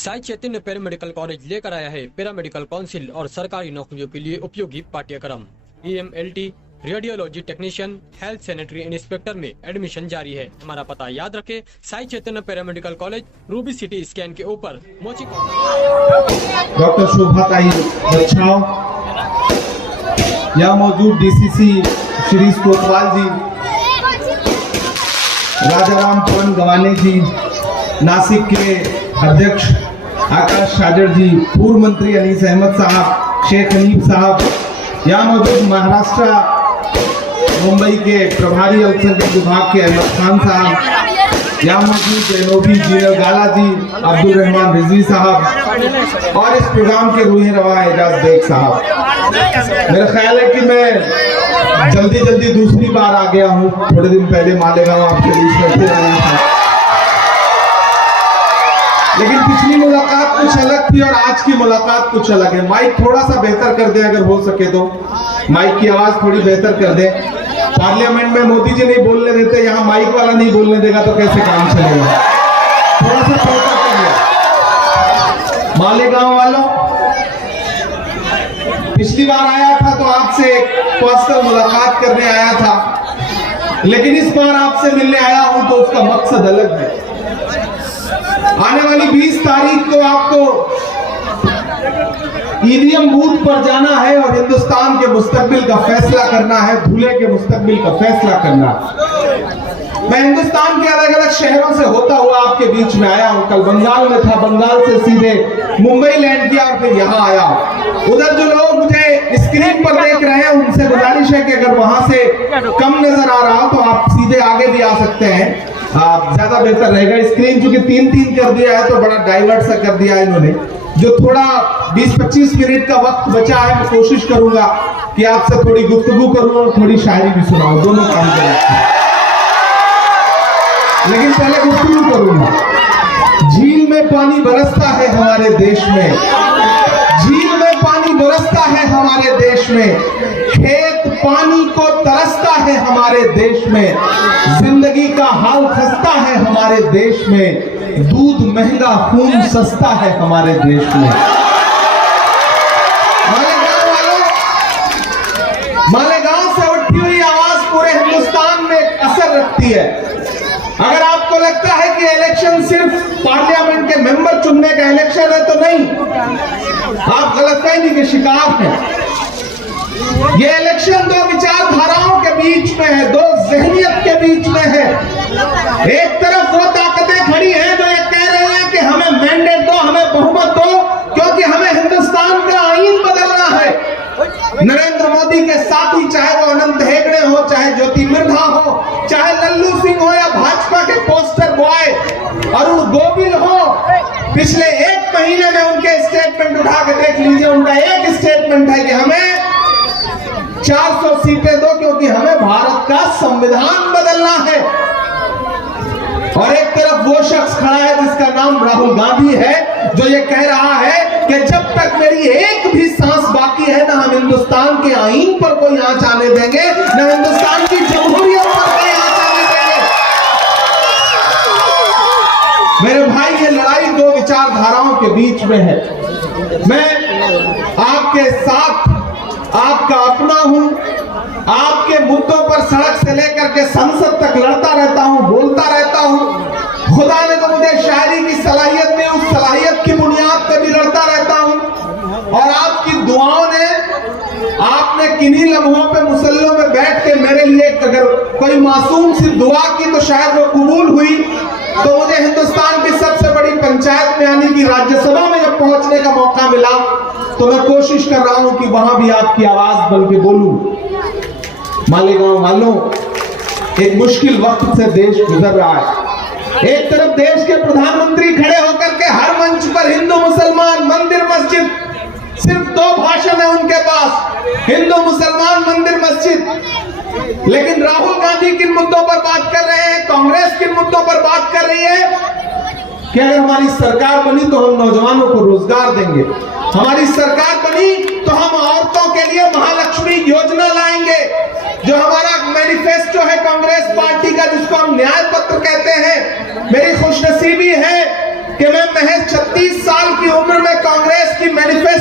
Sai Chaitanya paramedical college लेकर आया है पैरामेडिकल काउंसिल और सरकारी नौकरियों के लिए उपयोगी पाठ्यक्रम। EMLT, radiology technician, health sanitary inspector में एडमिशन जारी है। हमारा पता याद रखें, Sai Chaitanya paramedical college, Ruby City Scan के ऊपर, मोची। डॉक्टर शोभाताई बच्छाव, यहाँ मौजूद DCC श्री कोतवाल जी, राजाराम पवन गवाने जी, नासिक के अध्यक्ष आकाश सागर जी, पूर्व मंत्री अनीस अहमद साहब, शेख हनीफ साहब, यहाँ मौजूद महाराष्ट्र मुंबई के प्रभारी अल्पसंख्यक विभाग के अहमद खान साहब, यहाँ मौजूद एनओबी जीनल गाला जी, अब्दुल रहमान रिजवी साहब और इस प्रोग्राम के रूही रवा एजाज बेग साहब। मेरा ख्याल है कि मैं जल्दी दूसरी बार आ गया हूँ। थोड़े दिन पहले मालेगांव आपके बीच में फिर आया था, लेकिन पिछली मुलाकात कुछ अलग थी और आज की मुलाकात कुछ अलग है। माइक थोड़ा सा बेहतर कर दे, अगर हो सके तो माइक की आवाज थोड़ी बेहतर कर दे। पार्लियामेंट में मोदी जी नहीं बोलने देते, यहाँ माइक वाला नहीं बोलने देगा तो कैसे काम चलेगा। थोड़ा सा बेहतर कर दे। मालेगांव वालों, पिछली बार आया था तो आपसे एक पर्सनल मुलाकात करने आया था, लेकिन इस बार आपसे मिलने आया हूं तो उसका मकसद अलग है। आने वाली 20 तारीख को आपको ईवीएम बूथ पर जाना है और हिंदुस्तान के मुस्तकबिल का फैसला करना है, दूल्हे के मुस्तकबिल का फैसला करना है। मैं हिंदुस्तान के अलग अलग शहरों से होता हुआ आपके बीच में आया हूं। कल बंगाल में था, बंगाल से सीधे मुंबई लैंड किया और फिर यहाँ आया। उधर जो लोग मुझे स्क्रीन पर देख रहे हैं उनसे गुजारिश है कि अगर वहां से कम नजर आ रहा हो तो आप सीधे आगे भी आ सकते हैं, ज्यादा बेहतर रहेगा। स्क्रीन चूंकि 3-3 कर दिया है तो बड़ा डाइवर्ट सा कर दिया है इन्होंने। जो थोड़ा 20-25 मिनट का वक्त बचा है, मैं कोशिश करूंगा कि आपसे थोड़ी गुफ्तगू करूं और थोड़ी शायरी भी सुनाऊं, दोनों काम करूं, लेकिन पहले गुफ्तगू करूंगा। झील में पानी बरसता है हमारे देश में, झील में पानी बरसता है हमारे देश में, खेत पानी को तरसता है हमारे देश में, जिंदगी का हाल खस्ता है हमारे देश में, दूध महंगा खून सस्ता है हमारे देश में। मालेगांव से उठी हुई आवाज पूरे हिंदुस्तान में असर रखती है। अगर आपको लगता है कि इलेक्शन सिर्फ पार्लियामेंट के मेंबर चुनने का इलेक्शन है तो नहीं, आप गलतफहमी के शिकार हैं। ये इलेक्शन दो विचारधाराओं के बीच में है, दो ज़हनियत के बीच में है। एक तरफ वो ताकतें खड़ी हैं जो ये कह रहे हैं कि हमें मैंडेट दो, हमें बहुमत दो, क्योंकि हमें हिंदुस्तान का आईन बदलना है। नरेंद्र मोदी के साथी, चाहे वो अनंत हेगड़े हो, चाहे ज्योति मिर्धा हो, चाहे लल्लू सिंह हो या भाजपा के पोस्टर बॉय अरुण गोविल हो, पिछले 1 महीने में उनके स्टेटमेंट उठा के देख लीजिए। उनका एक स्टेटमेंट है कि हमें 400 सीटें दो क्योंकि हमें भारत का संविधान बदलना है। और एक तरफ वो शख्स खड़ा है जिसका नाम राहुल गांधी है, जो ये कह रहा है कि जब तक मेरी एक भी सांस बाकी है ना हम हिंदुस्तान के आईन पर कोई आंच आने देंगे, न हिंदुस्तान की जमहूरियत पर कोई आंच आने देंगे। मेरे भाई, ये लड़ाई दो विचारधाराओं के बीच में है। मैं आपके साथ आपका अपना हूं, आपके मुद्दों पर सड़क से लेकर के संसद तक लड़ता रहता हूं, बोलता रहता हूं। खुदा ने तो मुझे शायरी की सलाहियत दी, उस सलाहियत की बुनियाद पर भी लड़ता रहता हूं। और आपकी दुआओं ने, आपने किन्हीं लम्हों पे मुसल्लों में बैठ के मेरे लिए अगर कोई मासूम सी दुआ की तो शायद वो कबूल हुई। तो मुझे हिंदुस्तान की सबसे बड़ी पंचायत में यानी कि राज्यसभा में जब पहुंचने का मौका मिला तो मैं कोशिश कर रहा हूं कि वहां भी आपकी आवाज बन के बोलूं। मालेगांव वालों, एक मुश्किल वक्त से देश गुजर रहा है। एक तरफ देश के प्रधानमंत्री खड़े होकर के हर मंच पर हिंदू मुसलमान, मंदिर मस्जिद, सिर्फ 2 भाषण है उनके पास, हिंदू मुसलमान, मंदिर मस्जिद। लेकिन राहुल गांधी किन मुद्दों पर बात कर रहे हैं, कांग्रेस किन मुद्दों पर बात कर रही है कि अगर हमारी सरकार बनी तो हम नौजवानों को रोजगार देंगे, हमारी सरकार बनी तो हम औरतों के लिए महालक्ष्मी योजना लाएंगे। जो हमारा मैनिफेस्टो है कांग्रेस पार्टी का, जिसको हम न्याय पत्र कहते हैं, मेरी खुशनसीबी है कि मैं महज 36 साल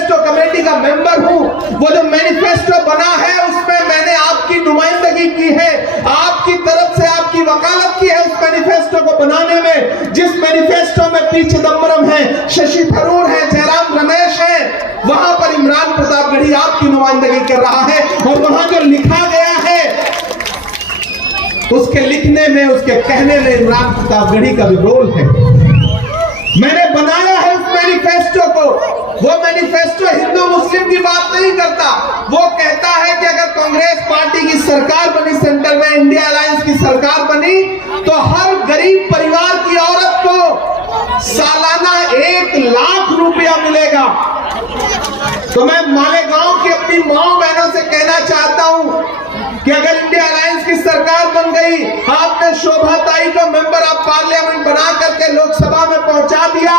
मैनिफेस्टो कमेटी का मेंबर हूं। वो जो मैनिफेस्टो बना है उसमें मैंने आपकी नुमाइंदगी की है, आपकी तरफ से आपकी वकालत की है उस मैनिफेस्टो को बनाने में। जिस मैनिफेस्टो में पी चिदंबरम है, शशि थरूर है, जयराम रमेश है, वहां पर इमरान प्रतापगढ़ी आपकी नुमाइंदगी कर रहा है। और वहां जो लिखा गया है उसके लिखने में, उसके कहने में इमरान प्रतापगढ़ी का भी रोल है। मैंने बनाया है उस मैनिफेस्टो को। वो मैनिफेस्टो हिंदू मुस्लिम की बात नहीं करता, वो कहता है कि अगर कांग्रेस पार्टी की सरकार बनी, सेंटर में इंडिया अलायंस की सरकार बनी, तो हर गरीब परिवार की औरत को सालाना 1 लाख रुपया मिलेगा। तो मैं मालेगांव की अपनी माओ बहनों से कहना चाहता हूं कि अगर इंडिया अलायंस की सरकार बन गई, आपने शोभा ताई को मेंबर ऑफ पार्लियामेंट बना करके लोकसभा में पहुंचा दिया,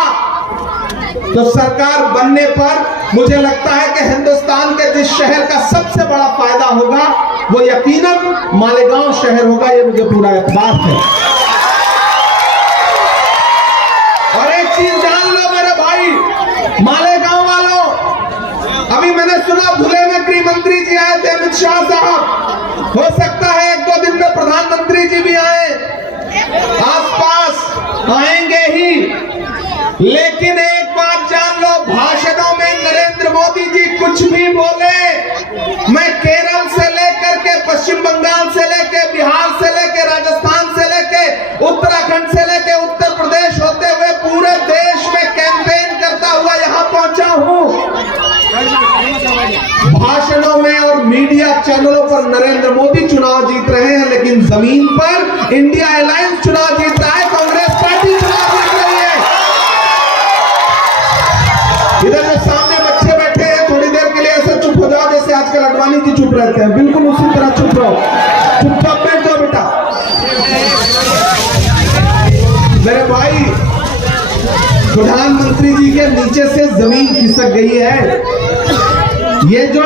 तो सरकार बनने पर मुझे लगता है कि हिंदुस्तान के जिस शहर का सबसे बड़ा फायदा होगा वो यकीनन मालेगांव शहर होगा। ये मुझे पूरा एतबार है। और एक चीज जान लो मेरे भाई मालेगांव वालों, अभी मैंने सुना धुले में गृह मंत्री जी आए थे, अमित शाह साहब, हो सकता है 1-2 दिन में प्रधानमंत्री जी भी आए, आसपास आएंगे ही। लेकिन एक बात जान लो, भाषणों में नरेंद्र मोदी जी कुछ भी बोले, मैं केरल से लेकर के पश्चिम बंगाल से लेके बिहार से लेके राजस्थान से लेके उत्तराखंड से लेके उत्तर प्रदेश होते हुए पूरे देश में कैंपेन करता हुआ यहां पहुंचा हूं। भाषणों में और मीडिया चैनलों पर नरेंद्र मोदी चुनाव जीत रहे हैं, लेकिन जमीन पर इंडिया अलायंस चुनाव जीत रहा है, कांग्रेस पार्टी चुनाव जीत रही है। इधर जो सामने बच्चे बैठे हैं, थोड़ी देर के लिए ऐसे चुप हो जाओ जैसे आजकल अडवाणी जी चुप रहते हैं, बिल्कुल उसी तरह चुप रहो, चुपचाप बैठ जाओ बेटा। मेरे भाई प्रधानमंत्री जी के नीचे से जमीन खिसक गई है। ये जो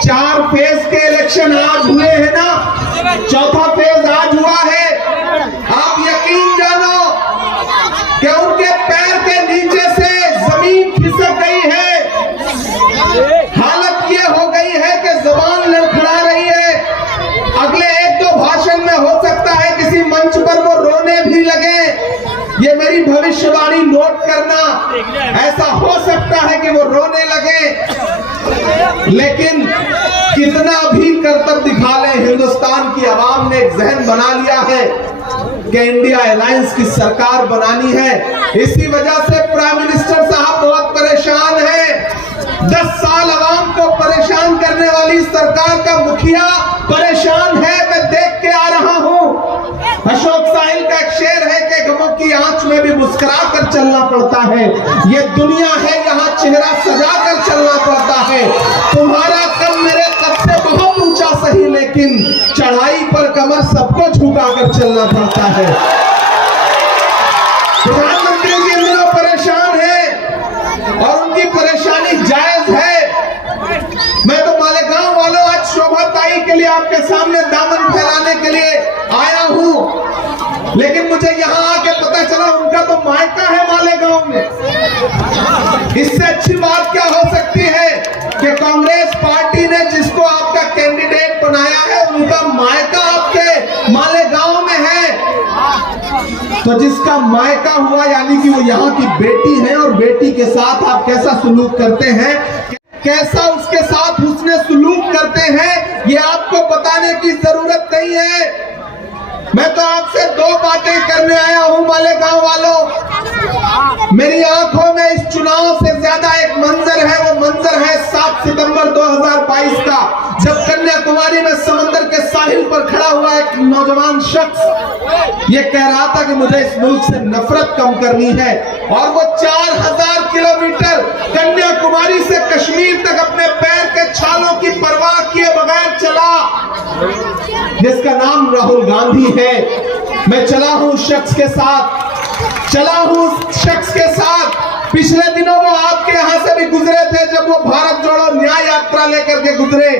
4 फेज के इलेक्शन आज हुए हैं ना, 4था फेज आज हुआ है, आप यकीन जानो कि उनके पैर के नीचे से जमीन खिसक गई है। हालत ये हो गई है कि जबान लड़खड़ा रही है। अगले 1-2 भाषण में हो सकता है किसी मंच पर वो रोने भी लगे, ये मेरी भविष्यवाणी नोट करना, ऐसा हो सकता है कि वो रोने लगे। लेकिन कितना भी करतब दिखा ले, हिंदुस्तान की आवाम ने एक जहन बना लिया है कि इंडिया अलायंस की सरकार बनानी है। इसी वजह से प्राइम मिनिस्टर साहब बहुत परेशान हैं। 10 साल आवाम को परेशान करने वाली सरकार का मुखिया परेशान है, मैं देख के आ रहा हूं। अशोक साहिल का एक शेर है कि गमों की आंच में भी मुस्कुरा कर चलना पड़ता है। ये दुनिया है, यहाँ चेहरा सजा कर चलना पड़ता है। तुम्हारा कद मेरे कद से बहुत ऊंचा सही, लेकिन चढ़ाई पर कमर सबको झुका कर चलना पड़ता है। प्रधानमंत्री जी मेरा परेशान है और उनकी परेशानी जायज है। मैं तो मालेगांव वालों आज शोभा ताई के लिए आपके सामने दामन फैलाने के लिए आया हूं, लेकिन मुझे यहां आके पता चला उनका तो मायका है मालेगांव में। इससे अच्छी बात क्या हो सकती है कि कांग्रेस पार्टी ने जिसको आपका कैंडिडेट बनाया है उनका मायका आपके मालेगांव में है। तो जिसका मायका हुआ यानी कि वो यहाँ की बेटी है, और बेटी के साथ आप कैसा सुलूक करते हैं, कैसा उसके साथ हुस्ने सुलूक करते हैं, ये आपको बताने की जरूरत नहीं है। मैं तो आपसे 2 बातें करने आया हूं मालेगांव वालों। मेरी आंखों में इस चुनाव से ज्यादा एक मंजर है, वो मंजर है 7 सितंबर 2022 का, जब कन्याकुमारी में समंदर के साहिल पर खड़ा हुआ एक नौजवान शख्स ये कह रहा था कि मुझे इस मुल्क से नफरत कम करनी है, और वो 4000 किलोमीटर कन्याकुमारी से कश्मीर तक अपने पैर के छालों की परवाह किए बगैर चला, जिसका नाम राहुल गांधी है। मैं चला हूं शख्स के साथ, पिछले दिनों वो आपके यहां से भी गुजरे थे, जब वो भारत जोड़ो न्याय यात्रा लेकर के गुजरे।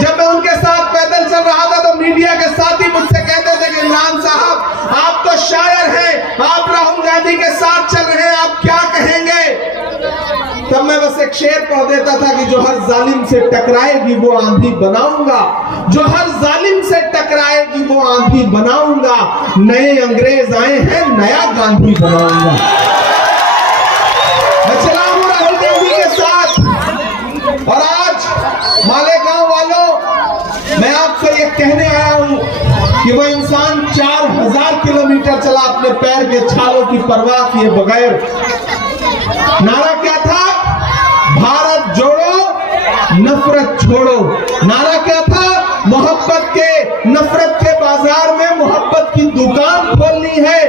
जब मैं उनके साथ पैदल चल रहा था तो मीडिया के साथी मुझसे कहते थे कि इमरान साहब आप तो शायर हैं, आप राहुल गांधी के साथ चल रहे हैं, आप क्या कहेंगे। तब मैं बस एक शेर पढ़ देता था कि जो हर जालिम से टकराएगी वो आंधी बनाऊंगा, जो हर जालिम से टकराएगी वो आंधी बनाऊंगा, नए अंग्रेज आए हैं नया गांधी बनाऊंगा। मैं चला हूं राहुल गांधी के साथ। और आज मालेगांव वालों, मैं आपसे ये कहने आया हूं कि वो इंसान 4000 किलोमीटर चला अपने पैर के छालों की परवाह किए बगैर। नारा क्या था? भारत जोड़ो नफरत छोड़ो। नारा क्या था? मोहब्बत के नफरत के बाजार में मोहब्बत की दुकान खोलनी है।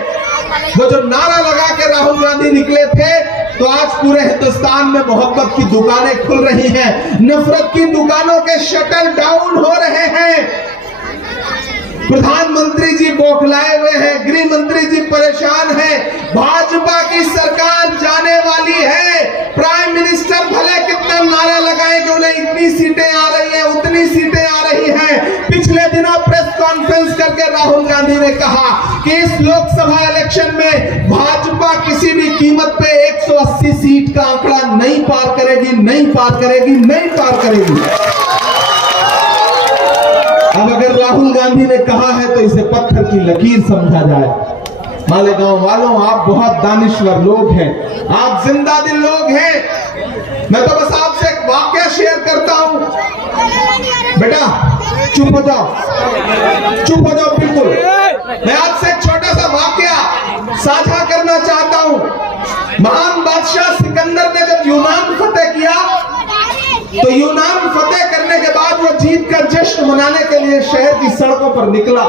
वो जो नारा लगा के राहुल गांधी निकले थे, तो आज पूरे हिंदुस्तान में मोहब्बत की दुकानें खुल रही हैं, नफरत की दुकानों के शटर डाउन हो रहे हैं। प्रधानमंत्री जी बौखलाए हुए हैं, गृह मंत्री जी परेशान हैं। भाजपा की सरकार जाने वाली है। प्राइम मिनिस्टर भले कितने नारे लगाए कि उन्हें इतनी सीटें आ रही हैं, उतनी सीटें आ रही हैं। पिछले दिनों प्रेस कॉन्फ्रेंस करके राहुल गांधी ने कहा कि इस लोकसभा इलेक्शन में भाजपा किसी भी कीमत पे 180 सीट का आंकड़ा नहीं पार करेगी, नहीं पार करेगी, नहीं पार करेगी। अब अगर राहुल गांधी ने कहा है तो इसे पत्थर की लकीर समझा जाए। मालेगांव वालों, आप बहुत दानिश्वर लोग हैं, आप जिंदा दिल लोग हैं। मैं तो बस आपसे एक वाकया शेयर करता हूं। बेटा चुप हो जाओ, चुप हो जाओ बिल्कुल। मैं आपसे एक छोटा सा वाकया साझा करना चाहता हूं। महान बादशाह सिकंदर ने जब यूनान फतेह किया, तो यूनान फतेह करने के बाद वो जीत का जश्न मनाने के लिए शहर की सड़कों पर निकला।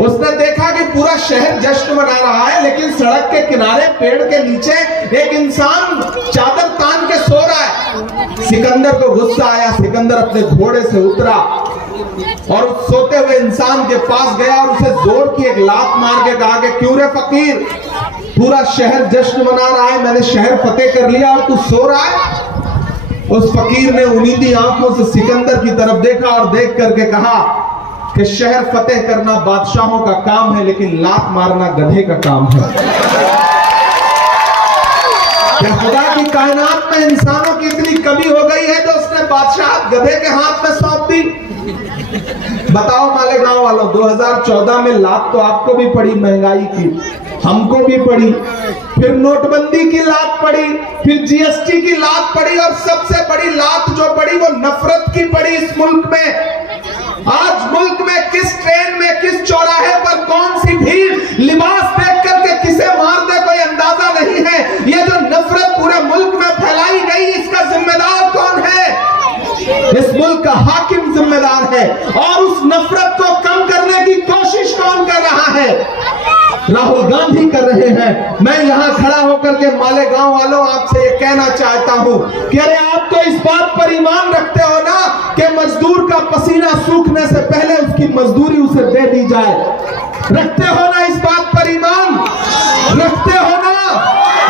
उसने देखा कि पूरा शहर जश्न मना रहा है, लेकिन सड़क के किनारे पेड़ के नीचे एक इंसान चादर तान के सो रहा है। सिकंदर को गुस्सा आया। सिकंदर अपने घोड़े से उतरा और उस सोते हुए इंसान के पास गया और उसे जोर की एक लात मार के कहा कि क्यों रे फकीर, पूरा शहर जश्न मना रहा है, मैंने शहर फतेह कर लिया और तू सो रहा है। उस फकीर ने उम्मीदी आंखों से सिकंदर की तरफ देखा और देख करके कहा कि शहर फतेह करना बादशाहों का काम है, लेकिन लात मारना गधे का काम है। क्या खुदा की कायनात में इंसानों की इतनी कमी हो गई है जो उसने बादशाह गधे के हाथ में सौंप दी? बताओ मालेगांव वालों, 2014 में लात तो आपको भी पड़ी महंगाई की, हमको भी पड़ी, फिर नोटबंदी की लात पड़ी, फिर जीएसटी की लात पड़ी, और सबसे बड़ी लात जो पड़ी वो नफरत की पड़ी इस मुल्क में। आज मुल्क में किस ट्रेन में, किस चौराहे पर कौन सी भीड़ लिबास देख करके किसे मार दे कोई अंदाजा नहीं है। ये जो नफरत पूरे मुल्क में फैलाई गई, इसका जिम्मेदार कौन है? इस मुल्क का हाकिम जिम्मेदार है। और उस नफरत को कम करने की कोशिश कौन कर रहा है? राहुल गांधी कर रहे हैं। मैं यहां खड़ा होकर के मालेगांव वालों आपसे ये कहना चाहता हूं कि अरे आप तो इस बात पर ईमान रखते हो ना कि मजदूर का पसीना सूखने से पहले उसकी मजदूरी उसे दे दी जाए। रखते हो ना इस बात पर ईमान? रखते हो ना?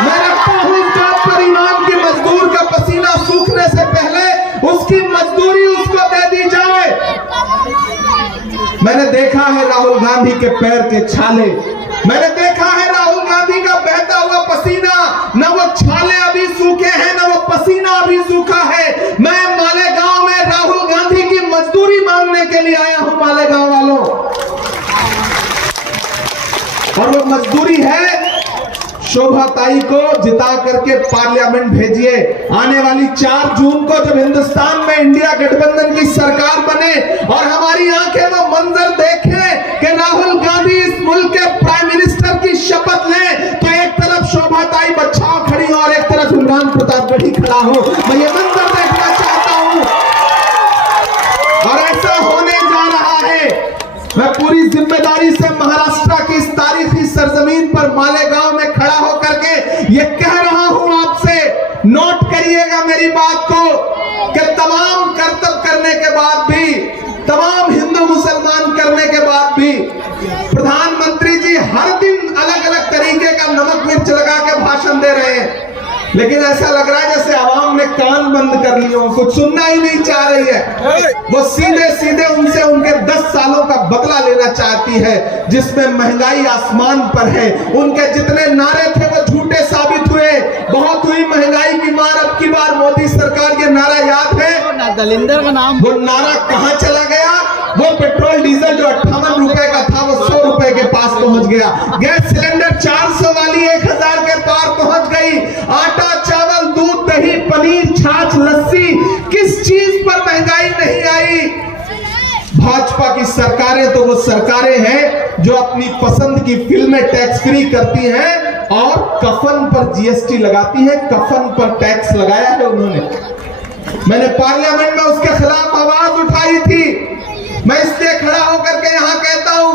मैं रखता हूं इस बात पर ईमान कि मजदूर का पसीना सूखने से पहले उसकी मजदूरी उसको दे दी जाए। मैंने देखा है राहुल गांधी के पैर के छाले, मैंने देखा है राहुल गांधी का बहता हुआ पसीना। न वो छाले अभी सूखे हैं, न वो पसीना अभी सूखा है। मैं मालेगांव में राहुल गांधी की मजदूरी मांगने के लिए आया हूं मालेगांव वालों। और वो मजदूरी है, शोभा ताई को जिता करके पार्लियामेंट भेजिए। आने वाली 4 जून को जब हिंदुस्तान में इंडिया गठबंधन की सरकार बने और हमारी आंखें वो मंजर देखें कि राहुल गांधी इस मुल्क के प्राइम मिनिस्टर की शपथ लें, तो एक तरफ शोभा ताई बच्चाओं खड़ी हो और एक तरफ इमरान प्रतापगढ़ी खड़ा हो। मैं ये मंजर देखना चाहता हूं और ऐसा होने जा रहा है। मैं पूरी जिम्मेदारी से महाराष्ट्र की इस तारीखी सरजमीन पर मालेगांव में खड़ा होकर के ये कह रहा हूं आपसे, नोट करिएगा मेरी बात को कि तमाम करतब करने के बाद भी, तमाम हिंदू मुसलमान करने के बाद भी प्रधानमंत्री जी हर दिन अलग अलग तरीके का नमक मिर्च लगा के भाषण दे रहे हैं, लेकिन ऐसा लग रहा है जैसे आवाम ने कान बंद कर लिए हो, कुछ सुनना ही नहीं चाह रही है। वो सीधे सीधे उनसे उनके 10 सालों का बदला लेना चाहती है, जिसमें महंगाई आसमान पर है। उनके जितने नारे थे वो झूठे साबित हुए। बहुत हुई महंगाई की नारा याद है? दलिंदर का नाम वो नारा कहां चला गया? वो पेट्रोल डीजल जो 58 रुपए का था वो 100 रुपए के पास पहुंच गया। गैस सिलेंडर 400 वाली 1000 के पार पहुंच गई। आटा, चावल, दूध, दही, पनीर, छाछ, लस्सी, किस चीज पर महंगाई नहीं आई? भाजपा की सरकारें तो वो सरकारें हैं जो अपनी पसंद की फिल्में टैक्स फ्री करती हैं और कफन पर जीएसटी लगाती हैं। कफन पर टैक्स लगाया है उन्होंने। मैंने पार्लियामेंट में उसके खिलाफ आवाज उठाई थी। मैं इसलिए खड़ा होकर के यहां कहता हूं,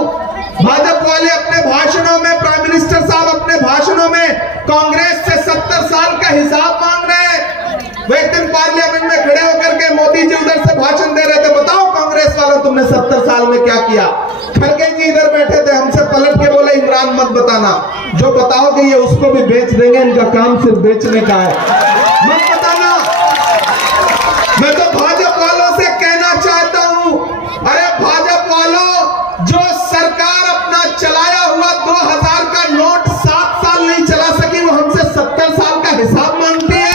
भाजपा वाले अपने भाषणों में, प्राइम मिनिस्टर साहब अपने भाषणों में कांग्रेस से 70 साल का हिसाब मांग रहे हैं। वो एक दिन पार्लियामेंट में खड़े होकर के मोदी जी उधर से भाषण दे रहे थे, बताओ कांग्रेस वालों तुमने 70 साल में क्या किया? खड़गे जी इधर बैठे थे, हमसे पलट के बोले इमरान मत बताना, जो बताओगे ये उसको भी बेच देंगे, इनका काम सिर्फ बेचने का है, मत बताना। मैं तो भाजपा वालों से कहना चाहता हूं, अरे भाजपा वालों, जो सरकार अपना चलाया हुआ 2000 का नोट 7 साल नहीं चला सकी, वो हमसे 70 साल का हिसाब मांगती है।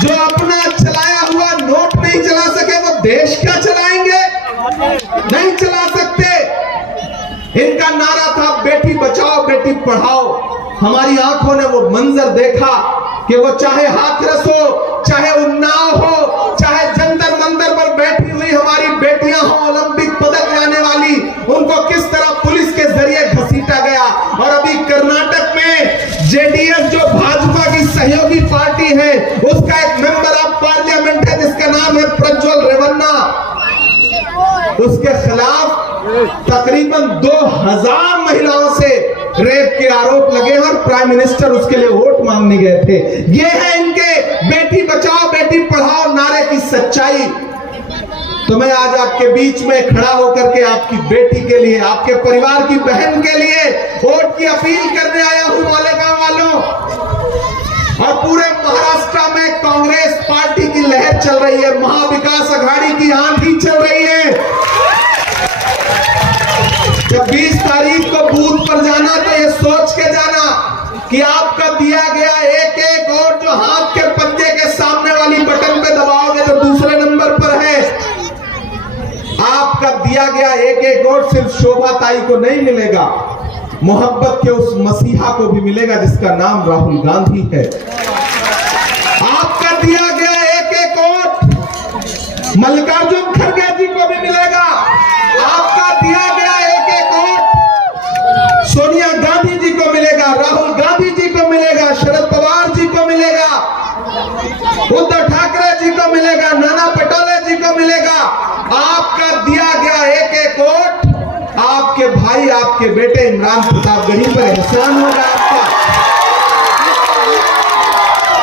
जो अपना चलाया हुआ नोट नहीं चला सके वो देश क्या चलाएंगे? नहीं चला सकते। इनका नारा था बेटी बचाओ बेटी पढ़ाओ। हमारी आंखों ने वो मंजर देखा कि वो चाहे हाथरस हो, चाहे उन्नाव हो, चाहे जंतर मंतर पर बैठी हुई हमारी बेटियां हो ओलंपिक पदक लाने वाली, उनको किस तरह पुलिस के जरिए घसीटा गया। और अभी कर्नाटक में जेडीएस जो भाजपा की सहयोगी पार्टी है, उसका एक मेंबर ऑफ पार्लियामेंट है जिसका नाम है प्रज्वल रेवन्ना, उसके खिलाफ तकरीबन 2000 महिलाओं से रेप के आरोप लगे और प्राइम मिनिस्टर उसके लिए वोट मांगने गए थे। ये है इनके बेटी बचाओ बेटी पढ़ाओ नारे की सच्चाई। तो मैं आज आपके बीच में खड़ा होकर के आपकी बेटी के लिए, आपके परिवार की बहन के लिए वोट की अपील करने आया हूं मालेगांव वालों। और पूरे महाराष्ट्र में कांग्रेस पार्टी की लहर चल रही है, महाविकास अघाड़ी की आंधी चल रही है। जब 20 तारीख को बूथ पर जाना तो ये सोच के जाना कि आपका दिया गया एक एक वोट जो हाथ के पंजे के सामने वाली बटन पे दबाओगे जो दूसरे नंबर पर है, आपका दिया गया एक एक वोट सिर्फ शोभा ताई को नहीं मिलेगा, मोहब्बत के उस मसीहा को भी मिलेगा जिसका नाम राहुल गांधी है। आपका दिया गया एक एक वोट मल्लिकार्जुन खड़गे जी को भी मिलेगा। आपका दिया गया एक एक वोट सोनिया गांधी जी को मिलेगा, राहुल गांधी जी को मिलेगा, शरद पवार जी को मिलेगा, उद्धव ठाकरे जी को मिलेगा, नाना पटोले जी को मिलेगा। आपका दिया गया एक एक वोट आपके भाई आपके बेटे इमरान प्रतापगढ़ी पर एहसान होगा आपका।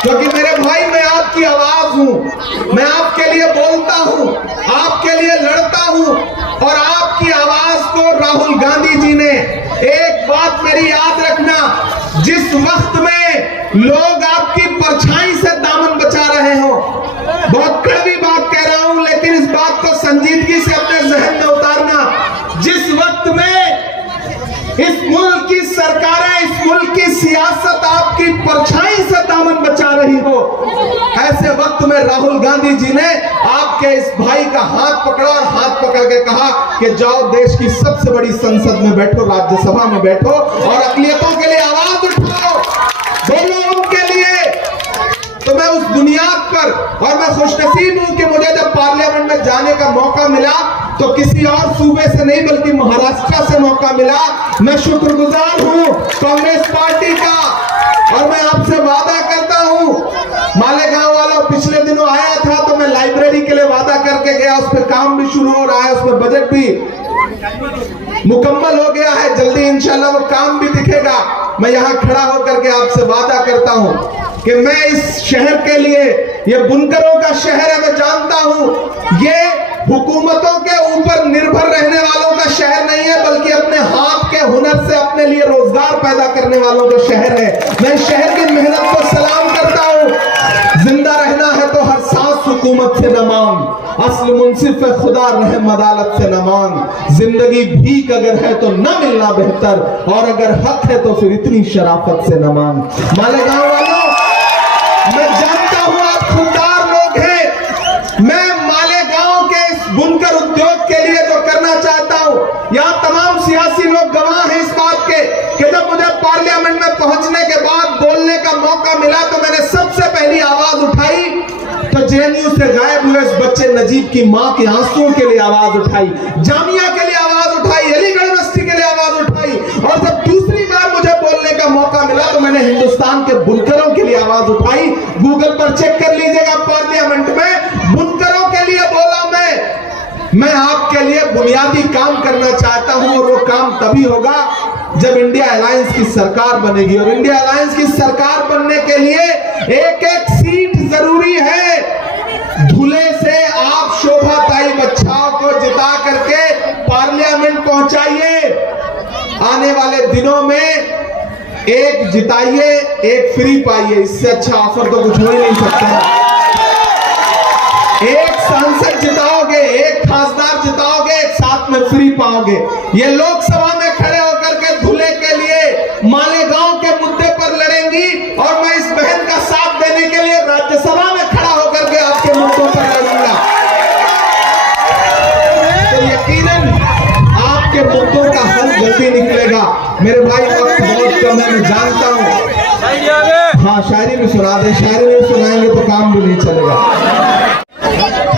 क्योंकि मेरे भाई मैं आपकी आवाज हूं, मैं आपके लिए बोलता हूं, आपके लिए लड़ता हूं। और आपकी आवाज को राहुल गांधी जी ने, एक बात मेरी याद रखना, जिस वक्त में लोग आपकी परछाई से दामन बचा रहे हो, बहुत कड़वी बात कह रहा हूं लेकिन इस बात को संजीदगी से अपने जहन में उतारना, जिस वक्त में इस मुल्क की सरकारें, इस मुल्क की सियासत आपकी परछाई से दामन बचा रही हो, ऐसे वक्त में राहुल गांधी जी ने आपके इस भाई का हाथ पकड़ा और हाथ पकड़ के कहा कि जाओ देश की सबसे बड़ी संसद में बैठो, राज्यसभा में बैठो और अक़लियतों के लिए आवाज उठाओ, बोलो उनके लिए। तो मैं उस बुनियाद पर, और मैं खुशनसीब हूं कि मुझे जब पार्लियामेंट में जाने का मौका मिला तो किसी और सूबे से नहीं बल्कि महाराष्ट्र से मौका मिला। मैं शुक्रगुजार हूं कांग्रेस पार्टी का और मैं आपसे वादा करता हूं, मालेगांव वालों पिछले दिनों आया था तो मैं लाइब्रेरी के लिए वादा करके गया, उस पर काम भी शुरू हो रहा है, उस पर बजट भी मुकम्मल हो गया है, जल्दी इंशाल्लाह वो काम भी दिखेगा। मैं यहां खड़ा होकर के आपसे वादा करता हूं कि मैं इस शहर के लिए, ये बुनकरों का शहर है, मैं जानता हूं ये हुकूमतों के ऊपर निर्भर रहने वालों का शहर नहीं है बल्कि अपने हाथ के हुनर से अपने लिए रोजगार पैदा करने वालों का शहर है। मैं इस शहर की मेहनत को सलाम करता हूं। जिंदा रहना है तो हर सांस हुकूमत से न मांग, असल मुंसिफ खुदा रहम अदालत से न मांग, जिंदगी भीख अगर है तो न मिलना बेहतर, और अगर हक है तो फिर इतनी शराफत से न मांग। मालेगांव वालों, मैं जानता हूं बहुत खुददार लोग हैं। मैं मालेगांव के इस बुनकर उद्योग के लिए जो करना चाहता हूं, यहाँ तमाम सियासी लोग गवाह हैं इस बात के कि जब मुझे पार्लियामेंट में पहुंचने के बाद बोलने का मौका मिला तो मैंने सबसे पहली आवाज उठाई तो जेएनयू से गायब हुए इस बच्चे नजीब की मां के आंसुओं के लिए आवाज उठाई, जामिया के लिए आवाज उठाई, अलीगढ़ यूनिवर्सिटी के लिए आवाज उठाई, और जब दूसरी बार मुझे बोलने का मौका मिला तो मैंने हिंदुस्तान के बुनकरों के लिए आवाज उठाई। गूगल पर चेक कर लीजिएगा, पार्लियामेंट में बुनकरों के लिए बोला मैं आपके लिए बुनियादी काम करना चाहता हूं और वो काम तभी होगा जब इंडिया अलायंस की सरकार बनेगी। और इंडिया अलायंस की सरकार बनने के लिए एक एक सीट जरूरी है। धुले से आप शोभाताई बच्चाओं को जिता करके पार्लियामेंट पहुंचाइए। आने वाले दिनों में एक जिताइए, एक फ्री पाइए, इससे अच्छा ऑफर तो कुछ हो ही नहीं सकता। एक सांसद जिताओगे, एक खासदार जिताओगे, एक साथ में फ्री पाओगे। ये लोकसभा में खड़े होकर के धुले के लिए मालेगांव के मुद्दे पर लड़ेंगी और मैं इस बहन का साथ देने के लिए राज्यसभा में खड़ा होकर के आपके मुद्दों पर लड़ूंगा। तो यकीनन आपके मुद्दों का हल जल्दी निकलेगा। मेरे भाई वक्त बहुत कम है, मैं जानता हूं। हाँ, शायरी में सुना दे, शायरी में सुनाएंगे तो काम भी नहीं चलेगा।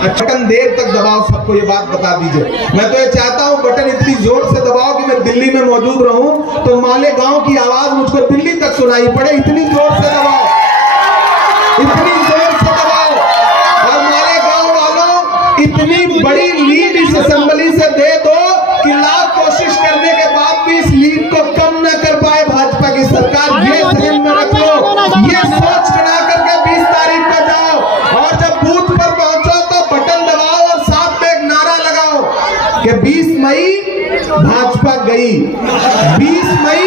बटन देर तक दबाओ, सबको ये बात बता दीजिए। मैं तो ये चाहता हूं बटन इतनी जोर से दबाओ कि मैं दिल्ली में मौजूद रहूं तो मालेगांव की आवाज मुझको दिल्ली तक सुनाई पड़े। इतनी जोर से दबाओ, इतनी जोर से दबाओ। और मालेगांव वालों, इतनी बड़ी लीड इस असेंबली से दे दो कि लाख कोशिश करने के बाद भी इस लीड को कम न कर पाए भाजपा की सरकार। ये ध्यान में रख लो, ये सोच बना करके 20 तारीख को जाओ और जब बूथ पर पहुंचो तो बटन दबाओ और साथ में एक नारा लगाओ कि 20 मई भाजपा गई। 20 मई,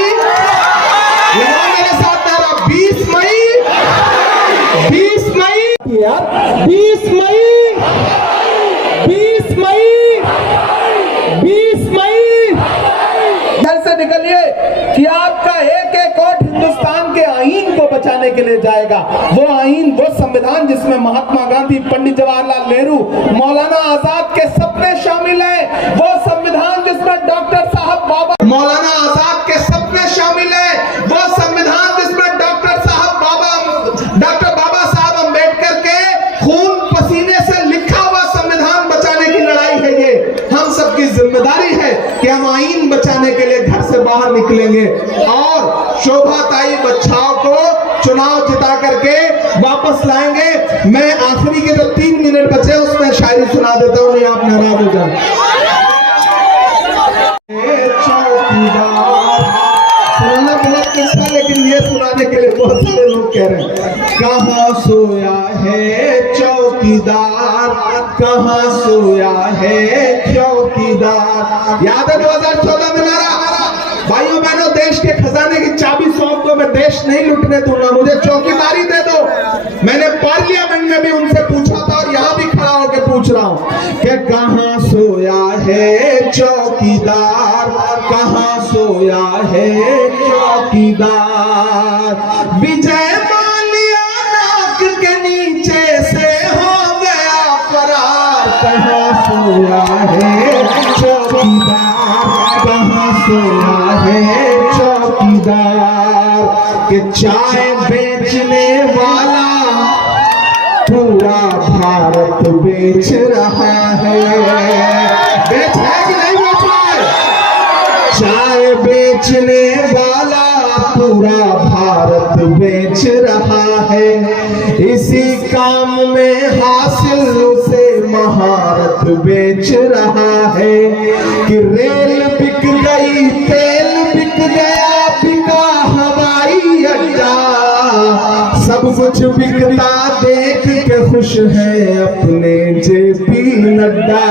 लगाओ मेरे साथ नारा, 20 मई, 20 मई यार, 20 मई, 20 मई, 20 मई। घर से निकलिए कि आपका एक एक वोट हिंदुस्तान के आईन को बचाने के लिए जाएगा। वो आईन, वो संविधान जिसमें महात्मा गांधी, पंडित जवाहरलाल नेहरू, मौलाना आजाद के सपने शामिल हैं। वो संविधान जिसमें डॉक्टर साहब बाबा, मौलाना आजाद के सपने शामिल हैं। वो संविधान जिसमें डॉक्टर बाबा साहब अम्बेडकर के खून पसीने से लिखा हुआ संविधान बचाने की लड़ाई है। ये हम सबकी जिम्मेदारी है कि हम आईन बचाने के लिए घर से बाहर निकलेंगे और शोभाताई बच्चाओं को चुनाव जिता करके वापस लाएंगे। मैं आखिरी के जो 3 मिनट बचे उसमें शायरी सुना देता हूं, नहीं आप नाराज हो जाए। सुनाना बहुत किस्सा, लेकिन ये सुनाने के लिए बहुत सारे लोग कह रहे हैं। कहाँ सोया है चौकीदार, कहाँ सोया है चौकीदार। याद है 2014 में नारा, भाइयों बहनों, देश के खजाने की चाबी सौंप दो, मैं देश नहीं लूटने दूंगा, मुझे चौकीदारी दे दो। मैंने पार्लियामेंट में भी उनसे पूछा था और यहाँ भी खड़ा होकर पूछ रहा हूँ कि कहाँ सोया है चौकीदार, कहाँ सोया है चौकीदार। विजय माल्या नाक के नीचे से हो गया फरार, कहाँ सोया है चौकीदार, कहाँ सोया है चौकीदार। कि चाय बेचने वाला पूरा भारत बेच रहा है। बेच है कि नहीं बेच रहा है? चाय बेचने वाला पूरा भारत बेच रहा है। इसी काम में हासिल उसे महारत बेच रहा है। कि रेल बिक गई, तेल बिक गया, बिका हवाई अड्डा, सब कुछ बिकता देख के खुश है अपने जेपी नड्डा।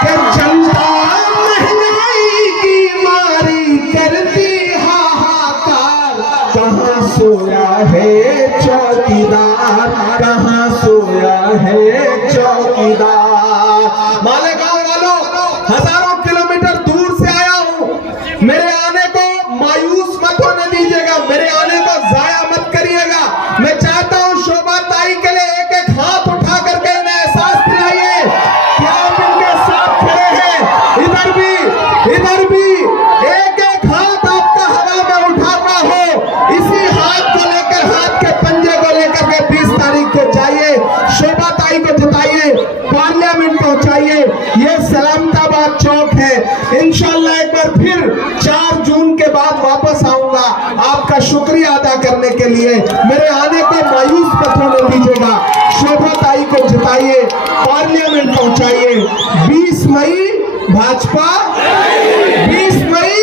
कि जनता महंगाई की मारी करती हाहाकार, कहाँ सोया है चौकीदार, कहाँ सोया है चौकीदार। मालेगांव वालों, हजारों किलोमीटर दूर से आया हूं, मेरे आने को मायूस मत होने दीजिएगा, मेरे आने को जाया मत करिएगा। मैं चाहता हूं शोभा इंशाल्लाह एक बार फिर 4 जून के बाद वापस आऊंगा आपका शुक्रिया अदा करने के लिए। मेरे आने को मायूस मत होने दीजिएगा। शोभा ताई को जिताइए, पार्लियामेंट पहुंचाइए। 20 मई भाजपा, 20 मई